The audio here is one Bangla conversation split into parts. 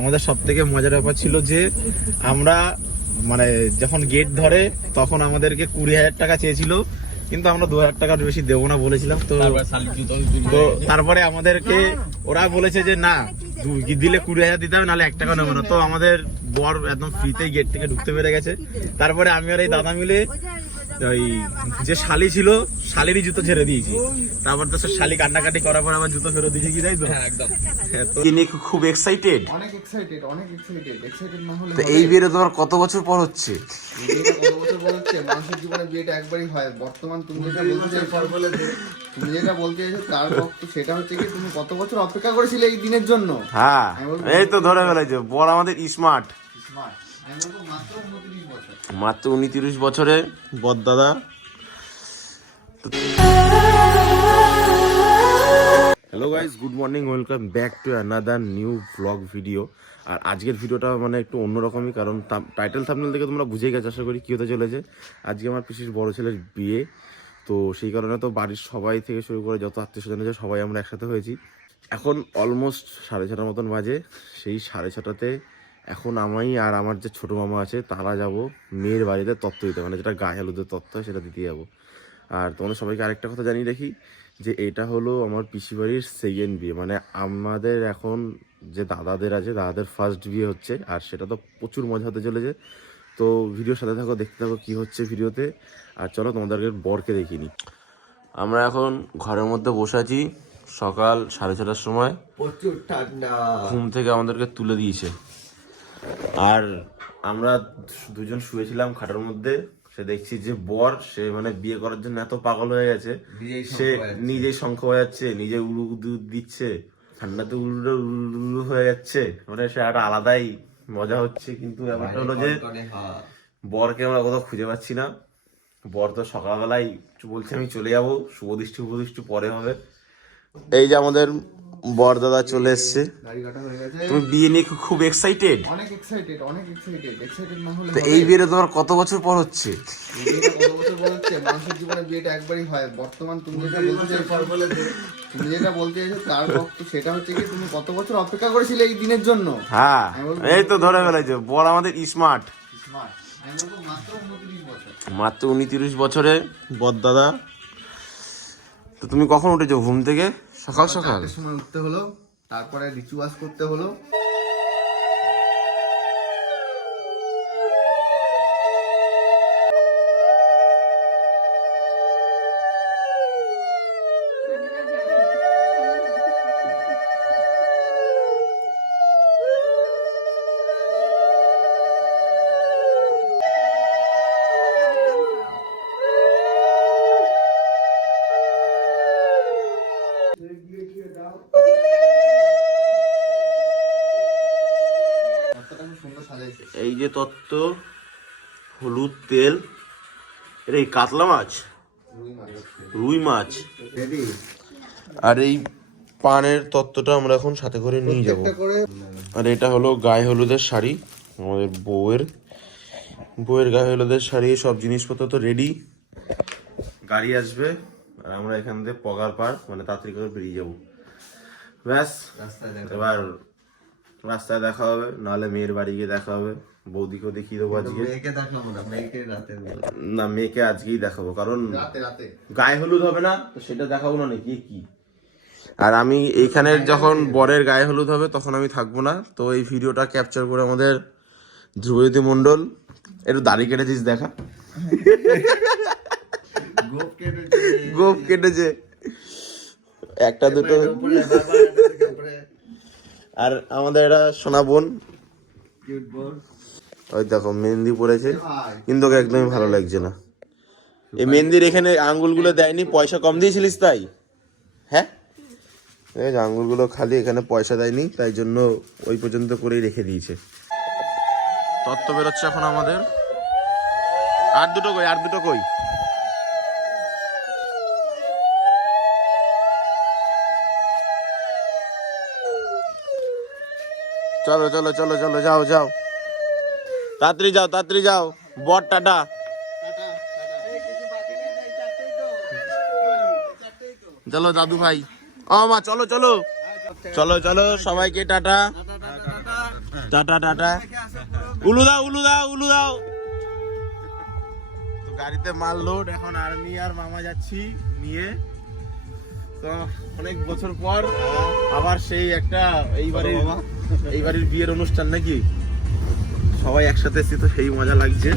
আমাদের সব থেকে মজার ব্যাপার ছিল যে আমরা মানে যখন গেট ধরে তখন আমাদেরকে 20,000 টাকা চেয়েছিল, কিন্তু আমরা 2,000 টাকার বেশি দেবো না বলেছিলাম। তো তারপরে আমাদেরকে ওরা বলেছে যে না, দিলে 20,000 দিতে হবে, নাহলে 1 টাকা নেবো না। তো আমাদের বর একদম ফ্রিতেই গেট থেকে ঢুকতে পেরে গেছে। তারপরে আমি আর এই দাদা মিলে ওই যে শালি ছিল শালিরই জুতো ছেড়ে দিয়েছি। তারপর তো শালি কান্নাকাটি করার পর আমার জুতো ফেরত দিয়েছি, কি তাই তো? একদম। তিনি খুব এক্সাইটেড, অনেক এক্সাইটেড না হলে তো এই বিয়েটা তোমার কত বছর পর হচ্ছে? কত বছর পর হচ্ছে? মানুষের জীবনে বিয়েটা একবারই হয়। বর্তমান তুমি যেটা বলতে চাইছো তার পক্ষে সেটা হচ্ছে কি, তুমি কত বছর অপেক্ষা করেছিলে এই দিনের জন্য? হ্যাঁ, এই তো ধরে ফেলেছে। বর আমাদের স্মার্ট, মাত্র 29 বছরে বর দাদা। Hello guys, good morning, welcome back to another new blog video. আর আজকের ভিডিওটা মানে একটু অন্যরকমই, কারণ টাইটেল থাম্বনেল থেকে তোমরা বুঝেই গেছো আশা করি কী হতে চলেছে। আজকে আমার পিসির বড় ছেলের বিয়ে, তো সেই কারণে তো বাড়ির সবাই থেকে শুরু করে যত আত্মীয় স্বজন আছে সবাই আমরা একসাথে হয়েছি। এখন অলমোস্ট 6:30 মতন বাজে। সেই 6:30টাতে এখন আমি আর আমার যে ছোটো মামা আছে তারা যাব মেয়ের বাড়িতে তত্ত্ব দিতে, মানে যেটা গায়ে হলুদের তত্ত্ব হয় সেটা দিতে যাবো। আর তোমাদের সবাইকে আরেকটা কথা জানিয়ে রাখি যে এটা হলো আমার পিসি বাড়ির সেকেন্ড বিয়ে, মানে আমাদের এখন যে দাদাদের আছে দাদাদের ফার্স্ট বিয়ে হচ্ছে, আর সেটা তো প্রচুর মজা হতে চলেছে। তো ভিডিওর সাথে থাকো, দেখতে থাকো কী হচ্ছে ভিডিওতে। আর চলো তোমাদেরকে বরকে দেখিনি। আমরা এখন ঘরের মধ্যে বসে আছি, সকাল 6:30টার সময়। প্রচুর ঠান্ডা, ঘুম থেকে আমাদেরকে তুলে দিয়েছে। আর আমরা দুজন শুয়েছিলাম খাটের মধ্যে। সে দেখছি যে বর সে মানে বিয়ে করার জন্য এত পাগল হয়ে গেছে, সে নিজেই শঙ্খ বাজাচ্ছে, নিজে উড়ু দিচ্ছে, ঠান্ডাতে উড়ু হয়ে যাচ্ছে, মানে সে একটা আলাদাই মজা হচ্ছে। কিন্তু ব্যাপারটা হলো যে বরকে আমরা কোথাও খুঁজে পাচ্ছি না। বর তো সকালবেলায় বলছে আমি চলে যাবো, শুভদৃষ্টি পরে হবে। এই যে আমাদের বর দাদা চলে এসছে। তুমি বিয়ে নিয়ে খুব এক্সাইটেড? অনেক এক্সাইটেড না হলে তো এই বিয়েটা তোমার কত বছর পর হচ্ছে? কত বছর পর হচ্ছে? মানুষের জীবনে বিয়েটা একবারই হয়। বর্তমান তুমি যেটা বলতে চাইছো তার পক্ষে সেটা হচ্ছে কি, তুমি কত বছর অপেক্ষা করেছিলে এই দিনের জন্য? হ্যাঁ, এই তো ধরে ফেলেছে। বর আমাদের স্মার্ট, মাত্র 29 বছরে বর দাদা। তো তুমি কখন উঠেছো ঘুম থেকে? সকাল সময় উঠতে হলো, তারপরে রিচুয়াল করতে হলো। এই যে তত্ত্ব, হলুদ তেল, এটা এই কাতলা মাছ, রুই মাছ, আর এই পানের তত্ত্বটা আমরা এখন সাথে করে নিয়ে যাব। আর এটা হলো গায়ে হলুদের শাড়ি, আমাদের বউয়ের গায়ে হলুদের শাড়ি। সব জিনিসপত্র তো রেডি, গাড়ি আসবে আর আমরা এখান থেকে পগার পার মানে তাড়াতাড়ি করে বেরিয়ে যাবো। ব্যাস, এবার রাস্তায় দেখা হবে, নাহলে মেয়ের বাড়ি গিয়ে দেখা হবে। বৌদিকেও দেখিয়ে দেবো আজকে। না, মেয়েকে আজকেই দেখাবো, কারণ গায়ে হলুদ হবে না তো সেটা দেখাবো না নাকি কি। আর আমি এইখানে যখন বরের গায়ে হলুদ হবে তখন আমি থাকবো না, তো এই ভিডিওটা ক্যাপচার করে আমাদের ধ্রুবজ্যোতি মণ্ডল, একটু দাড়ি কেটেছিস দেখা, গোপ কেটেছে একটা দুটো। আর আমাদের এটা সোনা বোন, ওই দেখো মেহেন্দি পড়েছে, কিন্তু ওকে একদমই ভালো লাগছে না। এই মেহেন্দির এখানে আঙ্গুলগুলো দেয়নি, পয়সা কম দিয়েছিলিস তাই? হ্যাঁ, আঙ্গুলগুলো খালি, এখানে পয়সা দেয়নি, তাই জন্য ওই পর্যন্ত করেই রেখে দিয়েছে। তত্ত্ব বেরোচ্ছে এখন আমাদের। আর দুটো কই? চলো যাও, তাড়াতাড়ি যাও। বর টাটা। চলো দাদু ভাই, ও মা চলো সবাইকে টাটা। Tata tata. উলু দাও উলু দাও উলু দাও। তো গাড়িতে মাল লোড, এখন আর্মি আর মামা যাচ্ছি নিয়ে। তো অনেক বছর পর আবার সেই একটা এই বাড়ির বিয়ের অনুষ্ঠান নাকি, সবাই একসাথে এসেছি, তো সেই মজা লাগছে।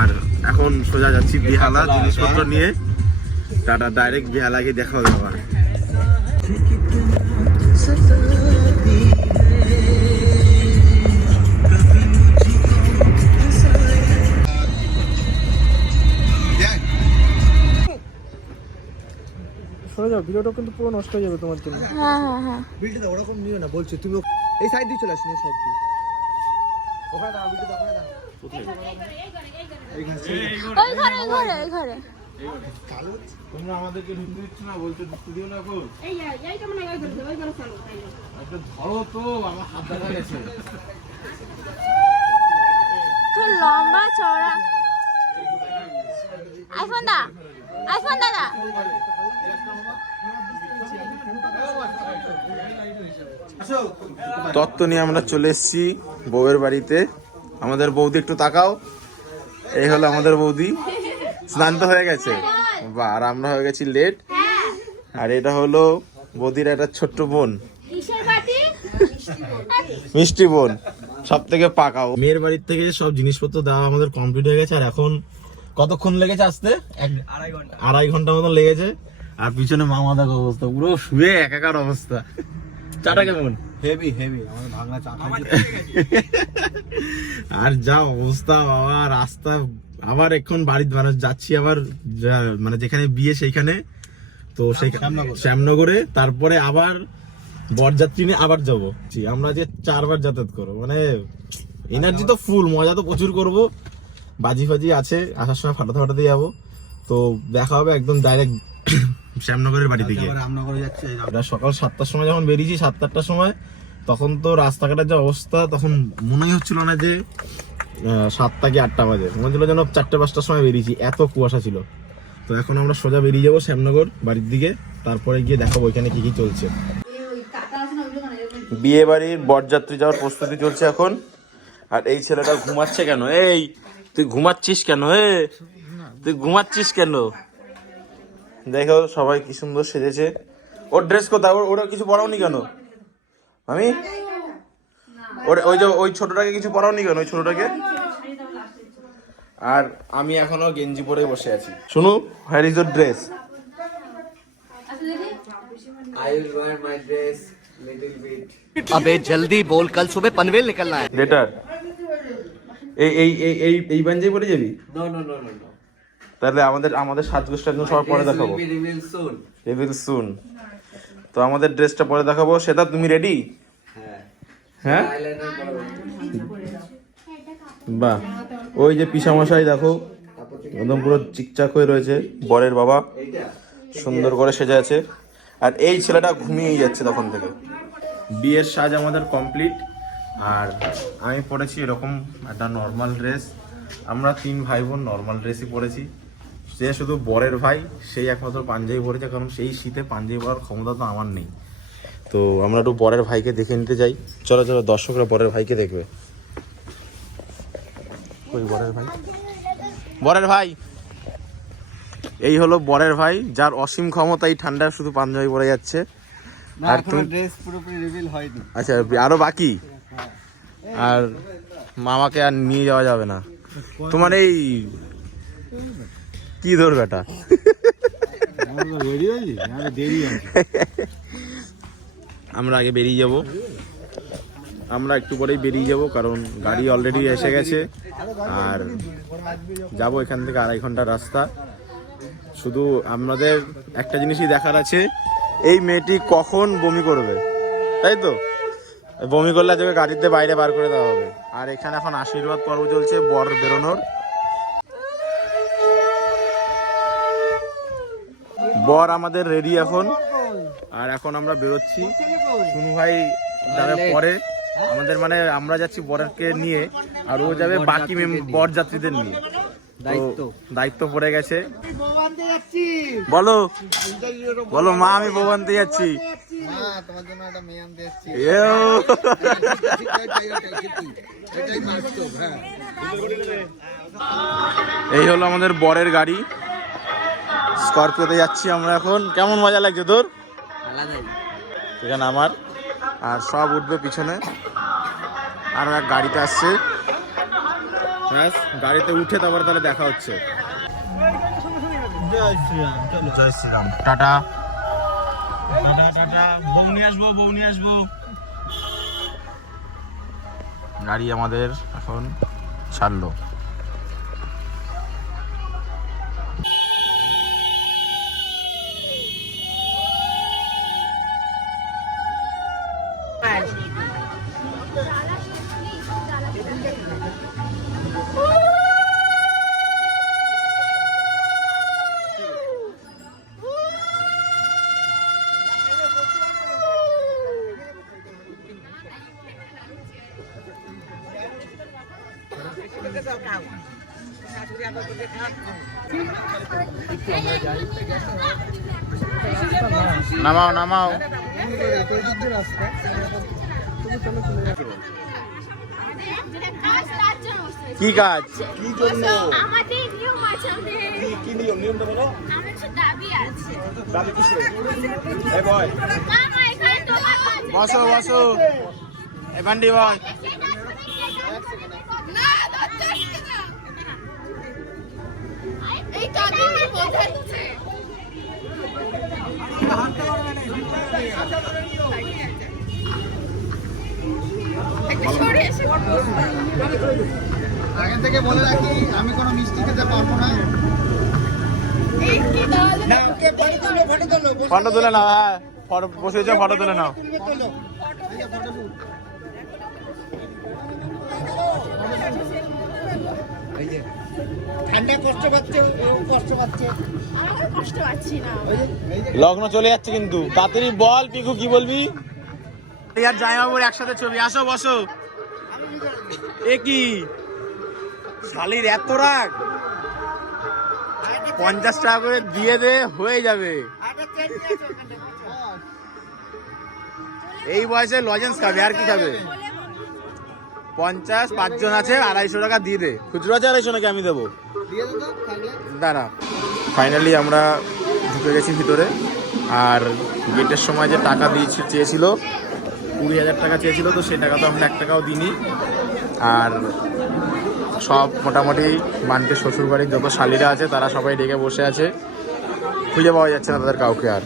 আর এখন সোজা যাচ্ছি বিহালা জিনিসপত্র নিয়ে। টাটা, ডাইরেক্ট বিহালা গিয়ে দেখা হবে আবার। সরে যাও, ভিডিওটা কিন্তু পুরো নষ্ট হয়ে যাবে তোমার জন্য। হ্যাঁ হ্যাঁ হ্যাঁ বিলটা ওরকম নিও না বলছো তুমি, এই সাইড দিয়ে চলে আসুন, এই সাইড দিয়ে। ওখানে দাও, বিলটা ওখানে দাও। ওই ঘরে ওই ঘরে ওই ঘরে। তোমরা আমাদেরকে ঢুকতে দিচ্ছ না, বলতে ঢুকতে দিও না গো। একটা ধরো তো, আমার হাত দেখা গেছে। তো লম্বা চওড়া আইফোন দা, আইফোন দাদা। তত্ত্ব নিয়ে আমরা চলে এসেছি বউয়ের বাড়িতে। আমাদের বৌদি একটু তাকাও, এই হলো আমাদের বৌদি। স্নান তো হয়ে গেছে বা, আর আমরা হয়ে গেছি লেট। আর এটা হলো বৌদির একটা ছোট্ট বোন, মিষ্টি বোন, সব থেকে পাকাও। মেয়ের বাড়ির থেকে সব জিনিসপত্র দেওয়া আমাদের কমপ্লিট হয়ে গেছে। আর এখন কতক্ষণ লেগেছে আসতে? 2.5 ঘন্টা মতো লেগেছে। আর পিছনে মামা দেখো অবস্থা, পুরো শুয়ে একাকার অবস্থা। চাটা কেমন? হেভি হেভি, আমাদের ভাঙা চা খাইছে। আর যা অবস্থা বাবা, রাস্তা আবার এখন বাড়ির মানুষ যাচ্ছি আবার, মানে যেখানে বিয়ে সেইখানে, তো সেই শ্যামনগরে। তারপরে আবার বরযাত্রী নিয়ে আবার যাবো। আমরা যে 4 বার যাতায়াত করবো, মানে এনার্জি তো ফুল, মজা তো প্রচুর করবো। বাজি ফাজি আছে, আসার সময় ফাটাতে ফাটাতে যাবো। তো দেখা হবে একদম ডাইরেক্ট শ্যামনগরের বাড়ি থেকে। আমরা সকাল 7টার সময় যখন বেরিয়েছি, 7-8টার সময়, তখন তো রাস্তাঘাটের যে অবস্থা, তখন মনেই হচ্ছিল না যে 7টা কি 8টা বাজে, মনে হচ্ছিল যেন 4টে-5টার সময় বেরিয়েছি, এত কুয়াশা ছিল। তো এখন আমরা সোজা বেরিয়ে যাবো শ্যামনগর বাড়ির দিকে, তারপরে গিয়ে দেখাবো ওইখানে কি কি চলছে। বিয়ে বাড়ির বরযাত্রী যাওয়ার প্রস্তুতি চলছে এখন। আর এই ছেলেটা ঘুমাচ্ছে কেন? এই তুই ঘুমাচ্ছিস কেন? তুই ঘুমাচ্ছিস কেন? দেখো সবাই কি সুন্দর সেজেছে। ওর ড্রেস কোথায়? ওরা কিছু পরাওনি কেন? আমি ওই যে ওই ছোটটাকে কিছু পরাওনি কেন? ওই ছোটটাকে। আর আমি এখনো গেঞ্জি পরে বসে আছি। শুনু, where is your dress? I will wear my dress little bit. अबे जल्दी बोल, कल सुबह पनवेल निकलना है। লেটার। এই পাঞ্জাবি পরে যাবি? No, no, no, no, no. তাহলে আমাদের সাজগোজটা একদম সবার পরে দেখাবো। Will be revealed soon. Reveal soon. তো আমাদের ড্রেসটা পরে দেখাবো। সেটা তুমি রেডি? হ্যাঁ। Eyeliner পরো। বাহ, ওই যে পিসামশাই দেখো, একদম পুরো চিকচাক হয়ে রয়েছে। বরের বাবা সুন্দর করে সেজে আছে। আর এই ছেলেটা ঘুমিয়েই যাচ্ছে তখন থেকে। বিয়ের সাজ আমাদের কমপ্লিট। আর আমি পরেছি এরকম একটা নর্মাল ড্রেস। আমরা 3 ভাই বোন নর্মাল ড্রেসই পরেছি। সে শুধু বরের ভাই, সেই একমাত্র পাঞ্জাবি পরেছে, কারণ সেই শীতে পাঞ্জাবি পরার ক্ষমতা তো আমার নেই। তো আমরা একটু বরের ভাইকে দেখে নিতে যাই। চলো চলো, দর্শকরা বরের ভাইকে দেখবে। ওই বরের ভাই, বরের ভাই, এই হলো বরের ভাই, যার অসীম ক্ষমতা এই ঠান্ডায় শুধু পাঞ্জাবি পরে যাচ্ছে। আর তুমি ড্রেস পুরোপুরি রিভিল হয়নি। আচ্ছা, আরো বাকি। আর মামাকে আর নিয়ে যাওয়া যাবে না। তোমার এই কি দরকারটা? আমরা আগে বেরিয়ে যাব, আমরা একটু পরেই বেরিয়ে যাব, কারণ গাড়ি অলরেডি এসে গেছে। আর যাব এখান থেকে 2.5 ঘন্টা রাস্তা। শুধু আমাদের একটা জিনিসই দেখার আছে, এই মেয়েটি কখন বমি করবে, তাই তো? বমি করলে আজকে গাড়িতে বাইরে বার করে দেওয়া হবে। আর এখানে এখন আশীর্বাদ পর্ব চলছে বর বেরোনোর। বর আমাদের রেডি এখন। আর এখন আমরা বেরোচ্ছি। শুনু ভাই যাবে পরে আমাদের, মানে আমরা যাচ্ছি বরকে নিয়ে, আর ও যাবে বাকি বর যাত্রীদের নিয়ে। দায়িত্ব পড়ে গেছে। বলো বলো মা, আমি বউ আনতে যাচ্ছি। মা তোমার জন্য একটা মেয়ে আনতে এসেছি। এটাই বাস্তব। হ্যাঁ, এই হলো আমাদের বরের গাড়ি, স্করপিওতে যাচ্ছি আমরা এখন। কেমন মজা লাগছে তোর? এখানে আমার আর সব উঠবে পিছনে, আরো এক গাড়িতে আসছে। ব্যাস গাড়িতে উঠে তারপর তাহলে দেখা হচ্ছে। জয় শ্রীরাম, চলো। জয় শ্রীরাম, টাটা টাটা টাটা। বউ নিয়ে আসবো, বউ নিয়ে আসবো। গাড়ি আমাদের এখন ছাড়লো। নামাও নামাও। কি কাজ? কি জন্য? আমাদের নিয়ম আছে। কি নিয়ম? নিয়মটা বলো। আমার কিছু দাবি আছে। দাবি কিসের? এই বয়। মামা এখানে তোমার কাজ। বসো বসো। এই বান্ডি বয়। না, দরজাটা না। এই কাজে কি বোঝাচ্ছে? একটা সরে এসে আগে থেকে বলে রাখি, আমি কোনো মিষ্টি খেতে পারবো না। এই কি দাও? ফটো তুলে নাও। হ্যাঁ, বসে যাও, ফটো তুলে নাও। ঠান্ডা কষ্ট পাচ্ছে, কষ্ট পাচ্ছে। আমার কষ্ট পাচ্ছি না। লগ্ন চলে যাচ্ছে কিন্তু। তাড়াতাড়ি বল পিকু, কি বলবি? আর জামাইবাবুর একসাথে ছবি। আসো বসো। এ কি শালির এত রাগ? 50 টাকা করে দিয়ে দে, হয়ে যাবে। এই বয়সে লজেন্স খাবে, আর কি খাবে? 50 5 জন আছে, 250 টাকা দিয়ে দে। খুচরো আছে 250 নাকি আমি দেবো? দাঁড়া। ফাইনালি আমরা ঢুকে গেছি ভিতরে। আর গেটের সময় যে টাকা দিয়েছি চেয়েছিল, 20,000 টাকা চেয়েছিল, তো সেই টাকা তো আমরা 1 টাকাও দিইনি। আর সব মোটামুটি বান্টির শ্বশুরবাড়ির যত শালিরা আছে তারা সবাই ডেকে বসে আছে। খুঁজে পাওয়া যাচ্ছে না তাদের কাউকে আর।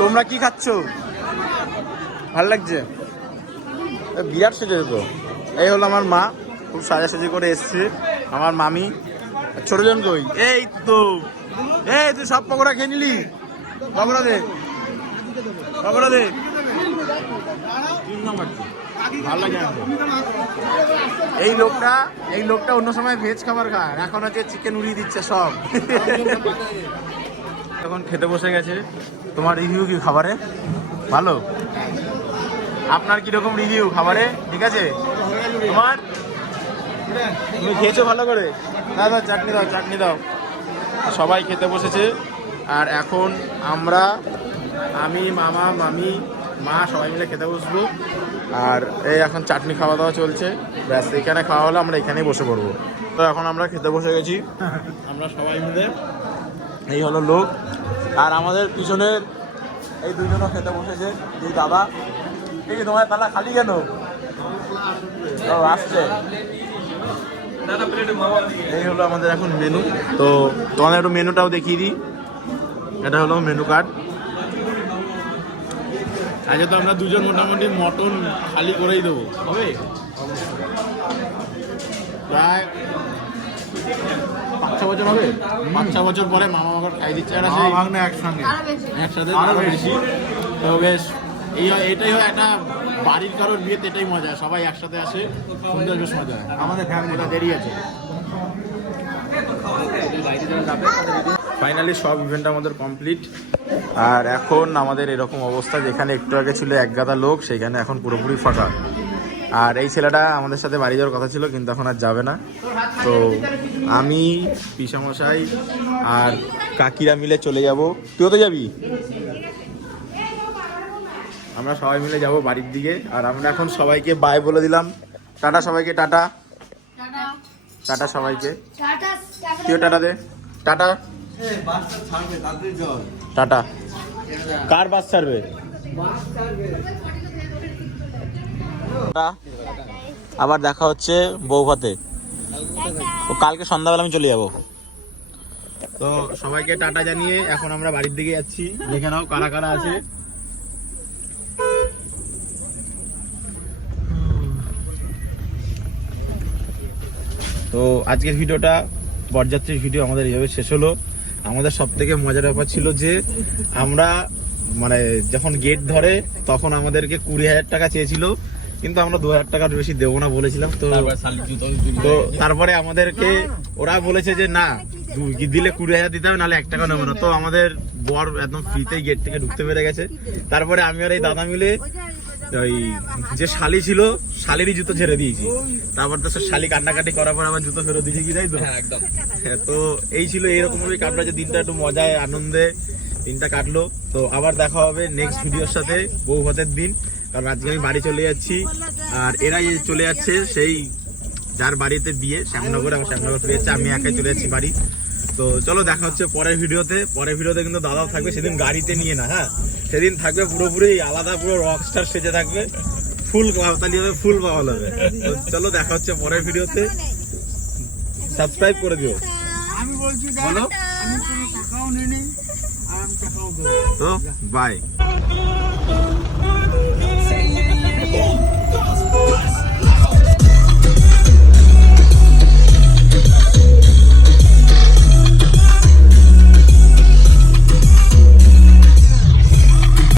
তোমরা কি খাচ্ছ? ভাল লাগছে? বিরাট সেজেছে তো। এই হলো আমার মা, খুব সাজাসাজি করে এসছে। আমার মামি। ছোটজন কই? এই তো। এই তুই সব পকোড়া খেয়ে নিলি? পকোড়া দে, পকোড়া দে। ভালো লাগে। এই লোকটা অন্য সময় ভেজ খাবার খায়, এখন আছে চিকেন উড়িয়ে দিচ্ছে সব। এখন খেতে বসে গেছে। তোমার রিভিউ কি খাবারে? ভালো? আপনার কিরকম রিভিউ খাবারে? ঠিক আছে তোমার? তুমি খেয়েছো ভালো করে? দাও দাও, চাটনি দাও, চাটনি দাও। সবাই খেতে বসেছে। আর এখন আমি, মামা, মামি, মা সবাই মিলে খেতে বসবো। আর এই এখন চাটনি খাওয়া দাওয়া চলছে, ব্যাস এখানে খাওয়া হলো, আমরা এখানেই বসে পড়বো। তো এখন আমরা খেতে বসে গেছি আমরা সবাই মিলে, এই হলো লোক। আর আমাদের পিছনের এই দুজনও খেতে বসেছে, এই দাদা। এই যে তোমার তালা খালি কেন? ও আসছে। এই হলো আমাদের এখন মেনু। তো তোমাদের একটু মেনুটাও দেখিয়ে দিই। এটা হলো মেনু কার্ড। আজকে তো আমরা দুজন মোটামুটি মটন খালি করেই দেবো, হবে প্রায় 5-6 বছর হবে। 5-6 বছর পরে মামা আমাকে খাই দিচ্ছে, আর একসাথে আরো বেশি। তো বেশ এটাই হয় একটা বাড়ির কারোর বিয়েতে, এটাই মজা, সবাই একসাথে আসে, সুন্দর বেশ মজা হয়। আমাদের ফ্যামিলিটা দেরি আছে। ফাইনালি সব ইভেন্ট আমাদের কমপ্লিট। আর এখন আমাদের এরকম অবস্থা, যেখানে একটু আগে ছিল এক গাদা লোক, সেখানে এখন পুরোপুরি ফাঁকা। আর এই ছেলেটা আমাদের সাথে বাড়ি যাওয়ার কথা ছিল, কিন্তু এখন আর যাবে না। তো আমি, পিসামশাই আর কাকিরা মিলে চলে যাব। তুইও তো যাবি? আমরা সবাই মিলে যাব বাড়ির দিকে। আর আমরা এখন সবাইকে বাই বলে দিলাম। টাটা সবাইকে, টাটা টাটা সবাইকে। তুইও টাটা দে, টাটা টাটা। কার বাস ছাড়বে? আবার দেখা হচ্ছে বৌভাতে। ও কালকে সন্ধ্যাবেলা আমি চলে যাব। তো সবাইকে টাটা জানিয়ে এখন আমরা বাড়ির দিকে যাচ্ছি। দেখে নাও কারা কারা আছে। তো আজকের ভিডিওটা বরযাত্রীর ভিডিও আমাদের এইভাবে শেষ হলো। আমাদের সব থেকে মজার ব্যাপার ছিল যে আমরা মানে যখন গেট ধরে তখন আমাদেরকে 20,000 টাকা চেয়েছিল, কিন্তু আমরা 2,000 টাকার বেশি দেবো না বলেছিলাম। তো তারপরে আমাদেরকে ওরা বলেছে যে না, দিলে 20,000 দিতে হবে, নাহলে 1 টাকা নেবো না। তো আমাদের বর একদম ফ্রিতেই গেট থেকে ঢুকতে পেরে গেছে। তারপরে আমি আর এই দাদা মিলে ওই যে শালি ছিল, শালিরই জুতো ছেড়ে দিয়েছি। তারপর তো শালি কান্নাকাটি করার পর আমার জুতো ফেরত দিয়েছি, কি তাই তো? একদম। তো এই ছিল, এইরকম ভাবে কাটলো যে দিনটা একটু মজায় আনন্দে দিনটা কাটলো। তো আবার দেখা হবে নেক্সট ভিডিওর সাথে বৌভাতের দিন, কারণ আজকে আমি বাড়ি চলে যাচ্ছি। আর এরাই চলে যাচ্ছে সেই যার বাড়িতে বিয়ে, শ্যামনগরে। আমার শ্যামনগর ফিরে যাচ্ছে, আমি একাই চলে যাচ্ছি বাড়ি। তো চলো দেখা হচ্ছে পরের ভিডিওতে। পরের ভিডিওতে কিন্তু দাদাও থাকবে, সেদিন গাড়িতে নিয়ে না, হ্যাঁ সেদিন থাকবে পুরোপুরি আলাদা, পুরো রকস্টার সেজে থাকবে, ফুল কাওতালি হবে, ফুল পাওয়াল হবে। তো চলো দেখা হচ্ছে পরের ভিডিওতে। সাবস্ক্রাইব করে দিও। আমি বলছি বলো। আমি কোনো টাকাও নিইনি, আর আমি টাকাও দেবো। তো বাই।